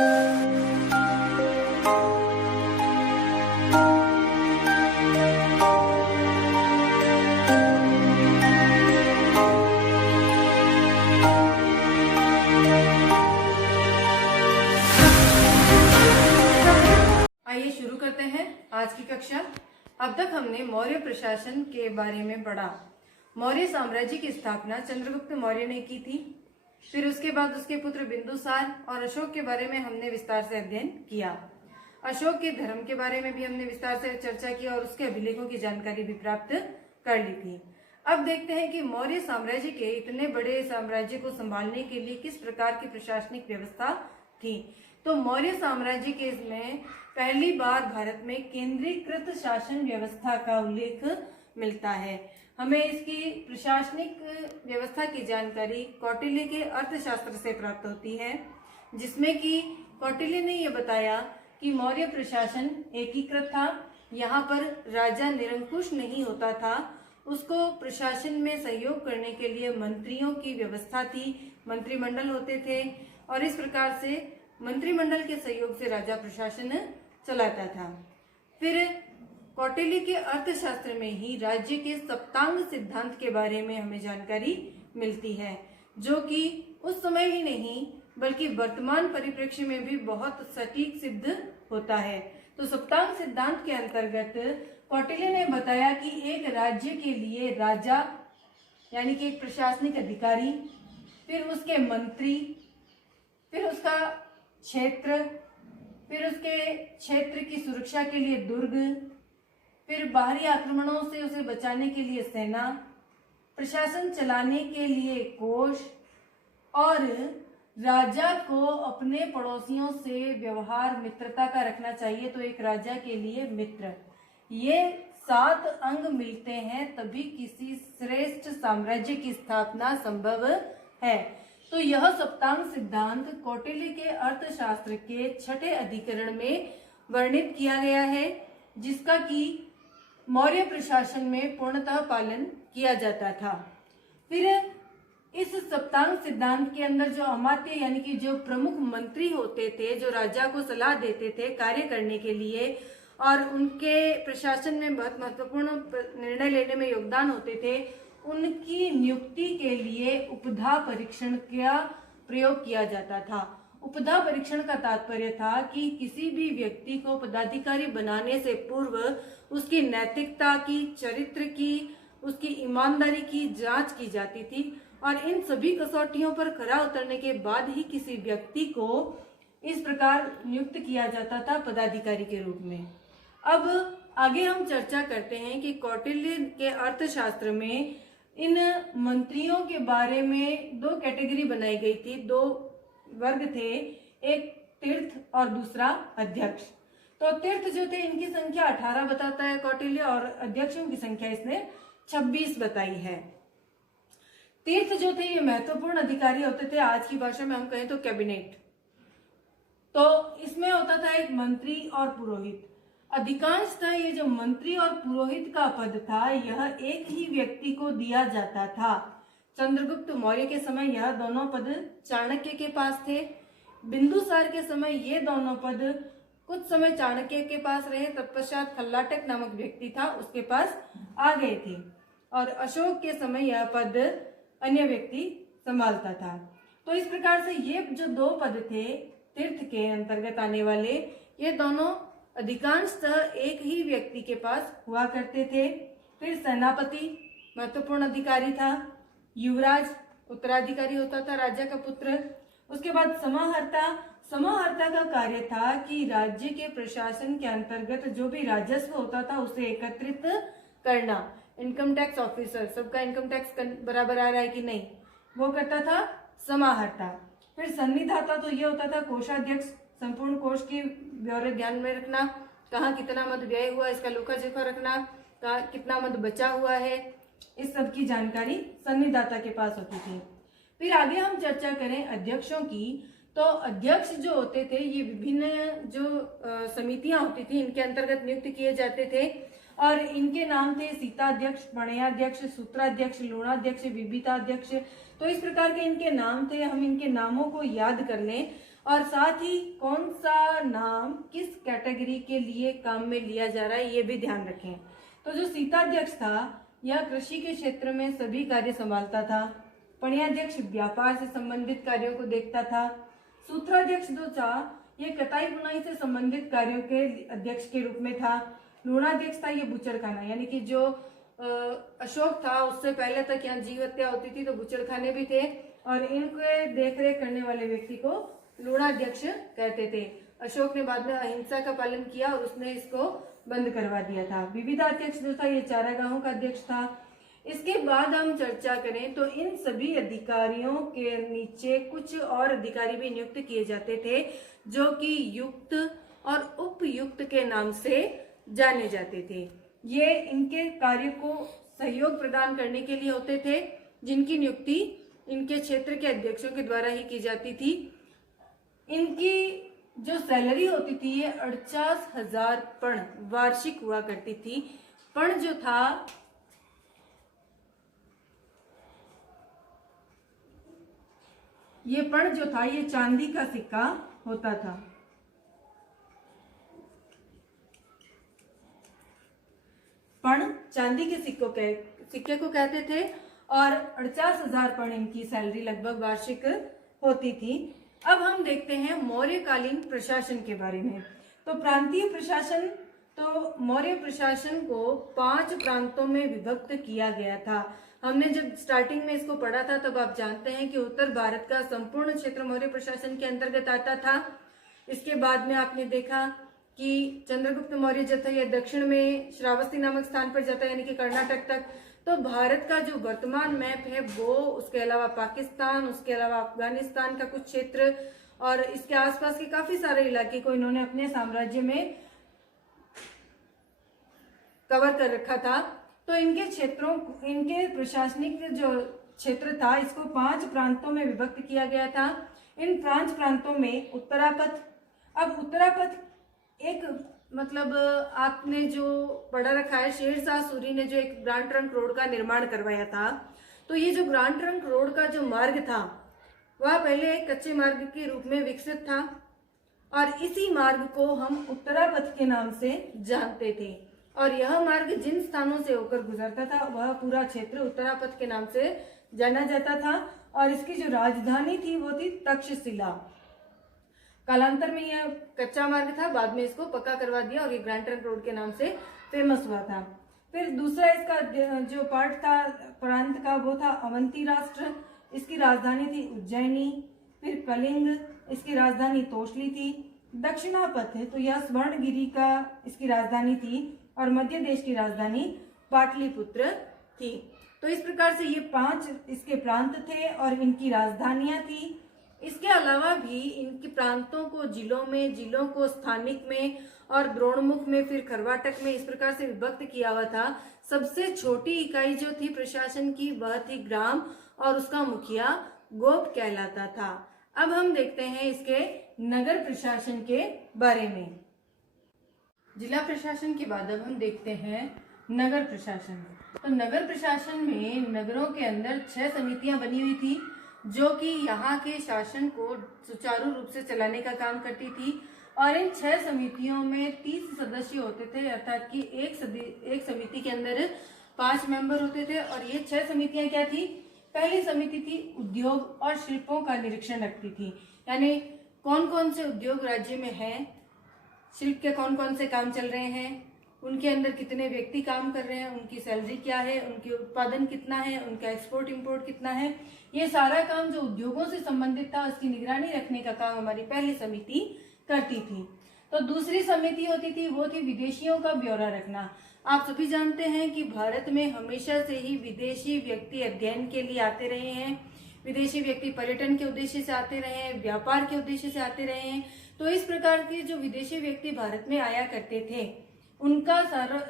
आइए शुरू करते हैं आज की कक्षा। अब तक हमने मौर्य प्रशासन के बारे में पढ़ा। मौर्य साम्राज्य की स्थापना चंद्रगुप्त मौर्य ने की थी। फिर उसके बाद उसके पुत्र बिंदुसार और अशोक के बारे में हमने विस्तार से अध्ययन किया। अशोक के धर्म के बारे में भी हमने विस्तार से चर्चा की और उसके अभिलेखों की जानकारी भी प्राप्त कर ली थी। अब देखते हैं कि मौर्य साम्राज्य के इतने बड़े साम्राज्य को संभालने के लिए किस प्रकार की प्रशासनिक व्यवस्था थी। तो मौर्य साम्राज्य के इसमें पहली बार भारत में केंद्रीकृत शासन व्यवस्था का उल्लेख मिलता है। हमें इसकी प्रशासनिक व्यवस्था की जानकारी कौटिल्य के अर्थशास्त्र से प्राप्त होती है, जिसमें कि कौटिल्य ने यह बताया कि मौर्य प्रशासन एकीकृत था। यहाँ पर राजा निरंकुश नहीं होता था, उसको प्रशासन में सहयोग करने के लिए मंत्रियों की व्यवस्था थी, मंत्रिमंडल होते थे और इस प्रकार से मंत्रिमंडल के सहयोग से राजा प्रशासन चलाता था। फिर कौटिल्य के अर्थशास्त्र में ही राज्य के सप्तांग सिद्धांत के बारे में हमें जानकारी मिलती है, जो कि उस समय ही नहीं बल्कि वर्तमान परिप्रेक्ष्य में भी बहुत सटीक सिद्ध होता है। तो सप्तांग सिद्धांत के अंतर्गत कौटिल्य ने बताया कि एक राज्य के लिए राजा यानी कि एक प्रशासनिक अधिकारी, फिर उसके मंत्री, फिर उसका क्षेत्र, फिर उसके क्षेत्र की सुरक्षा के लिए दुर्ग, फिर बाहरी आक्रमणों से उसे बचाने के लिए सेना, प्रशासन चलाने के लिए कोष और राजा को अपने पड़ोसियों से व्यवहार मित्रता का रखना चाहिए। तो एक राजा के लिए मित्र, ये 7 अंग मिलते हैं तभी किसी श्रेष्ठ साम्राज्य की स्थापना संभव है। तो यह सप्तांग सिद्धांत कौटिल्य के अर्थशास्त्र के 6ठे अधिकरण में वर्णित किया गया है, जिसका कि मौर्य प्रशासन में पूर्णतः पालन किया जाता था। फिर इस सप्तांग सिद्धांत के अंदर जो अमात्य यानी कि जो प्रमुख मंत्री होते थे, जो राजा को सलाह देते थे कार्य करने के लिए और उनके प्रशासन में बहुत महत्वपूर्ण निर्णय लेने में योगदान होते थे, उनकी नियुक्ति के लिए उपधा परीक्षण का प्रयोग किया जाता था। उपधा परीक्षण का तात्पर्य था कि किसी भी व्यक्ति को पदाधिकारी बनाने से पूर्व उसकी नैतिकता की, चरित्र की, उसकी ईमानदारी की जांच की जाती थी और इन सभी कसौटियों पर खरा उतरने के बाद ही किसी व्यक्ति को इस प्रकार नियुक्त किया जाता था पदाधिकारी के रूप में। अब आगे हम चर्चा करते हैं कि कौटिल्य के अर्थशास्त्र में इन मंत्रियों के बारे में 2 कैटेगरी बनाई गई थी, 2 वर्ग थे, एक तीर्थ और दूसरा अध्यक्ष। तो तीर्थ जो थे इनकी संख्या 18 बताता है कौटिल्य और अध्यक्षों की संख्या इसने 26 बताई है। तीर्थ जो थे ये महत्वपूर्ण अधिकारी होते थे, आज की भाषा में हम कहें तो कैबिनेट। तो इसमें होता था एक मंत्री और पुरोहित। अधिकांशतः ये जो मंत्री और पुरोहित का पद था यह एक ही व्यक्ति को दिया जाता था। चंद्रगुप्त मौर्य के समय यह दोनों पद चाणक्य के पास थे। बिंदुसार के समय ये दोनों पद कुछ समय चाणक्य के पास रहे, तत्पश्चात खल्लाटक नामक व्यक्ति था उसके पास आ गए थे और अशोक के समय यह पद अन्य व्यक्ति संभालता था। तो इस प्रकार से ये जो 2 पद थे तीर्थ के अंतर्गत आने वाले, ये दोनों अधिकांशतः एक ही व्यक्ति के पास हुआ करते थे। फिर सेनापति महत्वपूर्ण अधिकारी था, युवराज उत्तराधिकारी होता था राजा का पुत्र। उसके बाद समाहर्ता का कार्य था कि राज्य के प्रशासन के अंतर्गत जो भी राजस्व होता था उसे एकत्रित करना। इनकम टैक्स ऑफिसर, सबका इनकम टैक्स बराबर आ रहा है कि नहीं, वो करता था समाहर्ता। फिर सन्निधाता तो ये होता था कोषाध्यक्ष, संपूर्ण कोष की ब्यौरे ध्यान में रखना, कहाँ कितना मद व्यय हुआ इसका लेखा जोखा रखना, कहाँ कितना मद बचा हुआ है, इस सब की जानकारी सन्निधाता के पास होती थी। फिर आगे हम चर्चा करें अध्यक्षों की, तो अध्यक्ष जो होते थे ये विभिन्न जो समितियां होती थी इनके अंतर्गत नियुक्त किए जाते थे और इनके नाम थे सीताध्यक्ष, पणयाध्यक्ष, सूत्राध्यक्ष, लूणाध्यक्ष, विभिताध्यक्ष। तो इस प्रकार के इनके नाम थे, हम इनके नामों को याद कर लें और साथ ही कौन सा नाम किस कैटेगरी के लिए काम में लिया जा रहा है ये भी ध्यान रखें। तो जो शीताध्यक्ष था यह कृषि के क्षेत्र में सभी कार्य संभालता था। पणियाध्यक्ष व्यापार से संबंधित कार्यों को देखता था। सूत्राध्यक्ष जो था ये कताई बुनाई से संबंधित कार्यों के अध्यक्ष के रूप में था। लूणाध्यक्ष था ये बुचड़खाना, यानी कि जो अशोक था उससे पहले तक यहाँ जीव हत्या होती थी तो बुचड़खाने भी थे और इनके देखरेख करने वाले व्यक्ति को लूणाध्यक्ष कहते थे। अशोक ने बाद में अहिंसा का पालन किया और उसने इसको बंद करवा दिया था। विविधाध्यक्ष जो था ये चारागाहों का अध्यक्ष था। इसके बाद हम चर्चा करें तो इन सभी अधिकारियों के नीचे कुछ और अधिकारी भी नियुक्त किए जाते थे जो कि युक्त और उपयुक्त के नाम से जाने जाते थे। ये इनके कार्य को सहयोग प्रदान करने के लिए होते थे जिनकी नियुक्ति इनके क्षेत्र के अध्यक्षों के द्वारा ही की जाती थी। इनकी जो सैलरी होती थी ये 48,000 पण वार्षिक हुआ करती थी। पण जो था ये चांदी का सिक्का होता था। पण चांदी के सिक्के को कहते थे और 48,000 पण इनकी सैलरी लगभग वार्षिक होती थी। अब हम देखते हैं मौर्यकालीन प्रशासन के बारे में। तो प्रांतीय प्रशासन, तो मौर्य प्रशासन को 5 प्रांतों में विभक्त किया गया था। हमने जब स्टार्टिंग में इसको पढ़ा था तब आप जानते हैं कि उत्तर भारत का संपूर्ण क्षेत्र मौर्य प्रशासन के अंतर्गत आता था। इसके बाद में आपने देखा कि चंद्रगुप्त मौर्य जो था ये दक्षिण में श्रावस्ती नामक स्थान पर जाता है, यानी कि कर्नाटक तक। तो भारत का जो वर्तमान मैप है वो, उसके अलावा पाकिस्तान, उसके अलावा अफगानिस्तान का कुछ क्षेत्र और इसके आसपास के काफी सारे इलाके को इन्होंने अपने साम्राज्य में कवर कर रखा था। तो इनके क्षेत्रों, इनके प्रशासनिक जो क्षेत्र था इसको 5 प्रांतों में विभक्त किया गया था। इन 5 प्रांतों में उत्तरापथ, अब उत्तरापथ एक मतलब आपने जो पढ़ा रखा है, शेरशाह सूरी ने जो एक ग्रांड ट्रंक रोड का निर्माण करवाया था, तो ये जो ग्रांड ट्रंक रोड का जो मार्ग था वह पहले एक कच्चे मार्ग के रूप में विकसित था और इसी मार्ग को हम उत्तरापथ के नाम से जानते थे। और यह मार्ग जिन स्थानों से होकर गुजरता था वह पूरा क्षेत्र उत्तरापथ के नाम से जाना जाता था और इसकी जो राजधानी थी वो थी तक्षशिला। कालांतर में यह कच्चा मार्ग था, बाद में इसको पक्का करवा दिया और ये ग्रैंड ट्रंक रोड के नाम से फेमस हुआ था। फिर दूसरा इसका जो पार्ट था प्रांत का वो था अवंती राष्ट्र, इसकी राजधानी थी उज्जैनी। फिर कलिंग, इसकी राजधानी तोषली थी। दक्षिणापथ है तो यह स्वर्णगिरी का इसकी राजधानी थी और मध्य देश की राजधानी पाटलिपुत्र थी। तो इस प्रकार से ये 5 इसके प्रांत थे और इनकी राजधानियां थी। इसके अलावा भी इनके प्रांतों को जिलों में, जिलों को स्थानिक में और द्रोणमुख में, फिर खरवाटक में इस प्रकार से विभक्त किया हुआ था। सबसे छोटी इकाई जो थी प्रशासन की वह थी ग्राम और उसका मुखिया गोप कहलाता था। अब हम देखते हैं इसके नगर प्रशासन के बारे में। जिला प्रशासन के बाद अब हम देखते हैं नगर प्रशासन। तो नगर प्रशासन में नगरों के अंदर 6 समितियां बनी हुई थी जो कि यहाँ के शासन को सुचारू रूप से चलाने का काम करती थी और इन 6 समितियों में 30 सदस्य होते थे, अर्थात कि एक समिति के अंदर 5 मेंबर होते थे। और ये 6 समितियां क्या थी? पहली समिति थी उद्योग और शिल्पों का निरीक्षण रखती थी, यानी कौन कौन से उद्योग राज्य में हैं, शिल्प के कौन कौन से काम चल रहे हैं, उनके अंदर कितने व्यक्ति काम कर रहे हैं, उनकी सैलरी क्या है, उनके उत्पादन कितना है, उनका एक्सपोर्ट इंपोर्ट कितना है, ये सारा काम जो उद्योगों से संबंधित था उसकी निगरानी रखने का काम हमारी पहली समिति करती थी। तो दूसरी समिति होती थी वो थी विदेशियों का ब्यौरा रखना। आप सभी जानते हैं कि भारत में हमेशा से ही विदेशी व्यक्ति अध्ययन के लिए आते रहे हैं, विदेशी व्यक्ति पर्यटन के उद्देश्य से आते रहे हैं, व्यापार के उद्देश्य से आते रहे हैं। तो इस प्रकार के जो विदेशी व्यक्ति भारत में आया करते थे उनका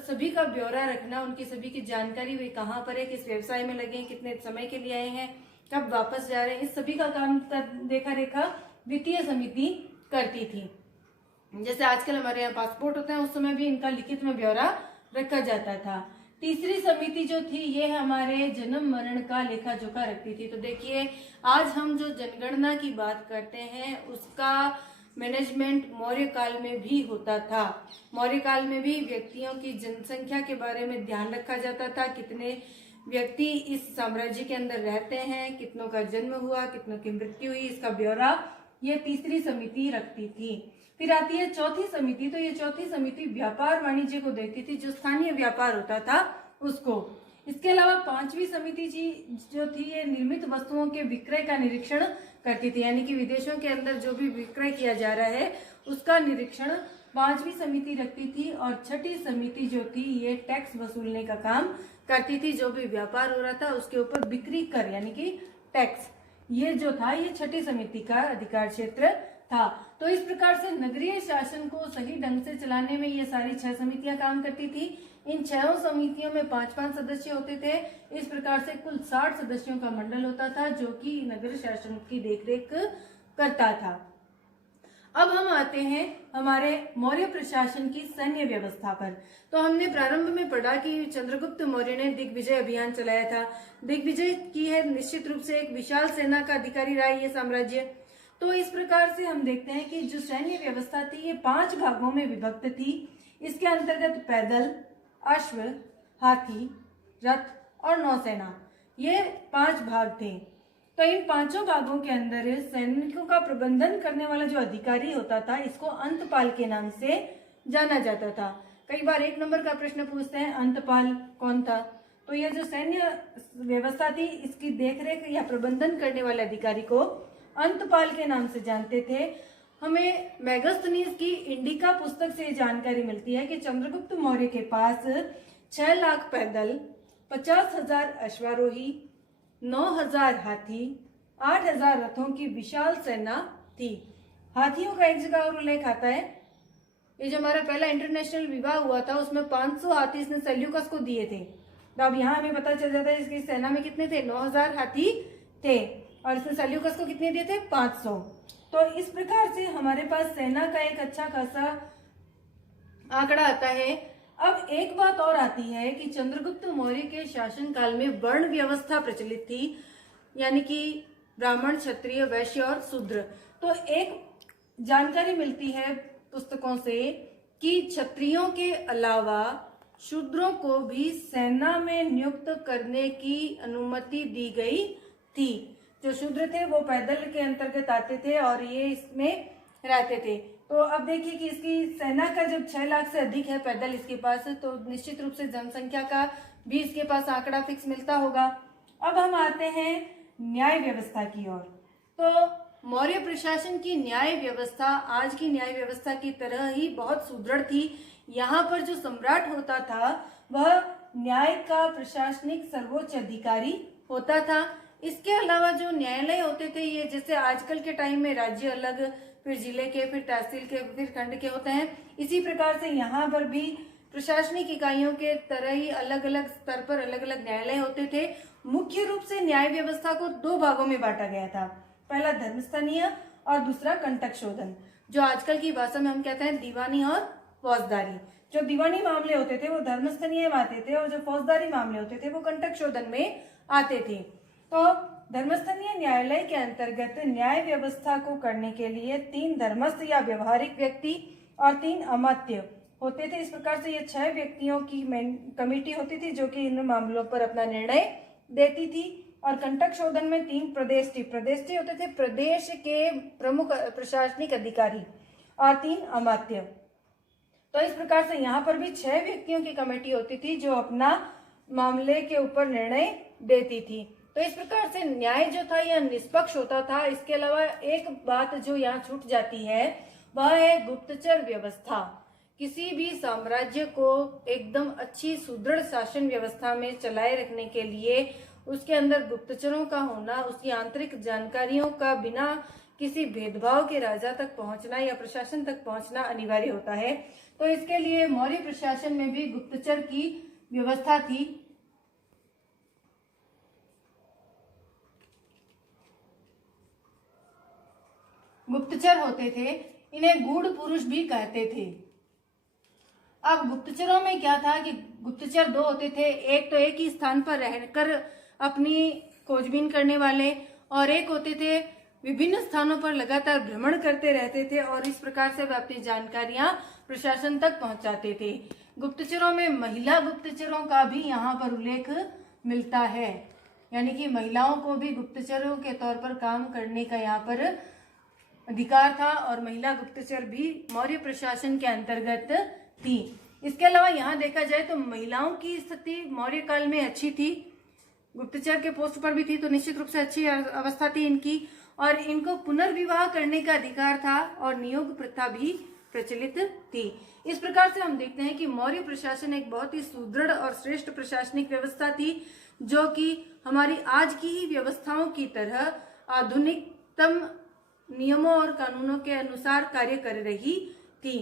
सभी का ब्यौरा रखना, उनकी सभी की जानकारी, वे कहाँ पर है, किस व्यवसाय में लगे हैं, कितने समय के लिए आए हैं, कब वापस जा रहे हैं, इस सभी का काम देखा रेखा वित्तीय समिति करती थी। जैसे आजकल हमारे यहाँ पासपोर्ट होते हैं, उस समय भी इनका लिखित में ब्यौरा रखा जाता था। तीसरी समिति जो थी ये हमारे जन्म मरण का लेखा जोखा रखती थी। तो देखिए आज हम जो जनगणना की बात करते हैं उसका मैनेजमेंट मौर्य काल में भी होता था। मौर्य काल में भी व्यक्तियों की जनसंख्या के बारे में ध्यान रखा जाता था, कितने व्यक्ति इस साम्राज्य के अंदर रहते हैं, कितनों का जन्म हुआ, कितनों की मृत्यु हुई, इसका ब्यौरा ये तीसरी समिति रखती थी। फिर आती है चौथी समिति। तो ये चौथी समिति व्यापार वाणिज्य को देखती थी, जो स्थानीय व्यापार होता था उसको। इसके अलावा पांचवी समिति जी जो थी ये निर्मित वस्तुओं के विक्रय का निरीक्षण करती थी, यानी कि विदेशों के अंदर जो भी विक्रय किया जा रहा है उसका निरीक्षण पांचवी समिति रखती थी। और छठी समिति जो थी ये टैक्स वसूलने का काम करती थी, जो भी व्यापार हो रहा था उसके ऊपर बिक्री कर यानी कि टैक्स, ये जो था ये छठी समिति का अधिकार क्षेत्र था। तो इस प्रकार से नगरीय शासन को सही ढंग से चलाने में ये सारी 6 समितियां काम करती थी। इन 6 समितियों में 5-5 सदस्य होते थे। इस प्रकार से कुल 60 सदस्यों का मंडल होता था जो कि नगर शासन की देखरेख करता था। अब हम आते हैं हमारे मौर्य प्रशासन की सैन्य व्यवस्था पर। तो हमने प्रारंभ में पढ़ा कि चंद्रगुप्त मौर्य ने दिग्विजय अभियान चलाया था। दिग्विजय की है निश्चित रूप से एक विशाल सेना का अधिकारी रहा ये साम्राज्य। तो इस प्रकार से हम देखते हैं कि जो सैन्य व्यवस्था थी ये 5 भागों में विभक्त थी। इसके अंतर्गत पैदल, अश्व, हाथी, रथ और नौसेना, ये 5 भाग थे। तो इन 5 भागों के अंदर सैनिकों का प्रबंधन करने वाला जो अधिकारी होता था इसको अंतपाल के नाम से जाना जाता था। कई बार 1 नंबर का प्रश्न पूछते हैं अंतपाल कौन था। तो यह जो सैन्य व्यवस्था थी इसकी देखरेख या प्रबंधन करने वाले अधिकारी को अंतपाल के नाम से जानते थे। हमें मेगास्थनीज की इंडिका पुस्तक से जानकारी मिलती है कि चंद्रगुप्त मौर्य के पास 6 लाख पैदल, 50,000 अश्वारोही, 9,000 हाथी, 8,000 रथों की विशाल सेना थी। हाथियों का एक जगह और उल्लेख आता है, ये जो हमारा पहला इंटरनेशनल विवाह हुआ था उसमें 500 हाथी इसने सेल्यूकस को दिए थे। तो अब यहाँ हमें पता चल जाता है इसकी सेना में कितने थे, 9,000 हाथी थे और इसने सेल्यूकस को कितने दिए थे, 500। तो इस प्रकार से हमारे पास सेना का एक अच्छा खासा आंकड़ा आता है। अब एक बात और आती है कि चंद्रगुप्त मौर्य के शासन काल में वर्ण व्यवस्था प्रचलित थी, यानी कि ब्राह्मण, क्षत्रिय, वैश्य और शूद्र। तो एक जानकारी मिलती है पुस्तकों से कि क्षत्रियों के अलावा शूद्रों को भी सेना में नियुक्त करने की अनुमति दी गई थी। जो शूद्र थे वो पैदल के अंतर्गत आते थे और ये इसमें रहते थे। तो अब देखिए कि इसकी सेना का जब 6 लाख से अधिक है पैदल इसके पास, तो निश्चित रूप से जनसंख्या का भी इसके पास आंकड़ा फिक्स मिलता होगा। अब हम आते हैं न्याय व्यवस्था की ओर। तो मौर्य प्रशासन की न्याय व्यवस्था आज की न्याय व्यवस्था की तरह ही बहुत सुदृढ़ थी। यहाँ पर जो सम्राट होता था वह न्याय का प्रशासनिक सर्वोच्च अधिकारी होता था। इसके अलावा जो न्यायालय होते थे ये जैसे आजकल के टाइम में राज्य अलग, फिर जिले के, फिर तहसील के, फिर खंड के होते हैं, इसी प्रकार से यहाँ पर भी प्रशासनिक इकाइयों के तरह ही अलग अलग स्तर पर अलग अलग न्यायालय होते थे। मुख्य रूप से न्याय व्यवस्था को 2 भागों में बांटा गया था, पहला धर्मस्थनीय और दूसरा कंटक शोधन, जो आजकल की भाषा में हम कहते हैं दीवानी और फौजदारी। जो दीवानी मामले होते थे वो धर्मस्थनीय में आते थे और जो फौजदारी मामले होते थे वो कंटक शोधन में आते थे। तो धर्मस्थनीय न्यायालय के अंतर्गत न्याय व्यवस्था को करने के लिए 3 धर्मस्थ या व्यवहारिक व्यक्ति और 3 अमात्य होते थे। इस प्रकार से ये 6 व्यक्तियों की कमेटी होती थी जो कि इन मामलों पर अपना निर्णय देती थी। और कंटक शोधन में 3 प्रदेष्टि होते थे, प्रदेश के प्रमुख प्रशासनिक अधिकारी, और 3 अमात्य। तो इस प्रकार से यहाँ पर भी 6 व्यक्तियों की कमेटी होती थी जो अपना मामले के ऊपर निर्णय देती थी। तो इस प्रकार से न्याय जो था यह निष्पक्ष होता था। इसके अलावा एक बात जो यहाँ छूट जाती है वह है गुप्तचर व्यवस्था। किसी भी साम्राज्य को एकदम अच्छी सुदृढ़ शासन व्यवस्था में चलाए रखने के लिए उसके अंदर गुप्तचरों का होना, उसकी आंतरिक जानकारियों का बिना किसी भेदभाव के राजा तक पहुंचना या प्रशासन तक पहुंचना अनिवार्य होता है। तो इसके लिए मौर्य प्रशासन में भी गुप्तचर की व्यवस्था थी। गुप्तचर होते थे, इन्हें गूढ़ पुरुष भी कहते थे। अब गुप्तचरों में क्या था कि गुप्तचर दो होते थे, एक तो एक ही स्थान पर रहकर अपनी खोजबीन करने वाले, और एक होते थे विभिन्न स्थानों पर लगातार भ्रमण करते रहते थे और इस प्रकार से वे अपनी जानकारियां प्रशासन तक पहुंचाते थे। गुप्तचरों में महिला गुप्तचरों का भी यहाँ पर उल्लेख मिलता है, यानी कि महिलाओं को भी गुप्तचरों के तौर पर काम करने का यहाँ पर अधिकार था और महिला गुप्तचर भी मौर्य प्रशासन के अंतर्गत थी। इसके अलावा यहाँ देखा जाए तो महिलाओं की स्थिति मौर्य काल में अच्छी थी, गुप्तचर के पोस्ट पर भी थी तो निश्चित रूप से अच्छी अवस्था थी इनकी, और इनको पुनर्विवाह करने का अधिकार था और नियोग प्रथा भी प्रचलित थी। इस प्रकार से हम देखते हैं कि मौर्य प्रशासन एक बहुत ही सुदृढ़ और श्रेष्ठ प्रशासनिक व्यवस्था थी, जो कि हमारी आज की ही व्यवस्थाओं की तरह आधुनिकतम नियमों और कानूनों के अनुसार कार्य कर रही थी।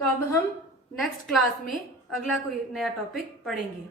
तो अब हम नेक्स्ट क्लास में अगला कोई नया टॉपिक पढ़ेंगे।